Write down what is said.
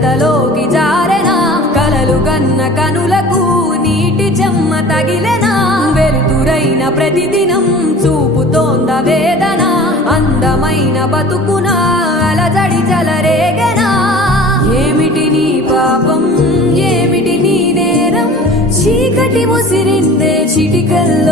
కలతలోకి జారెనా కలలు గన్న కనులకు నీటి చెమ్మ తగిలెనా వెలుతురైన ప్రతిదినం చూపుతోంద వేదన అందమైన బతుకున అలజడి చలరేగెనా ఏమిటి నీ పాపం ఏమిటి నీ నేరం చీకటి ముసిరిందే చిటికల్లో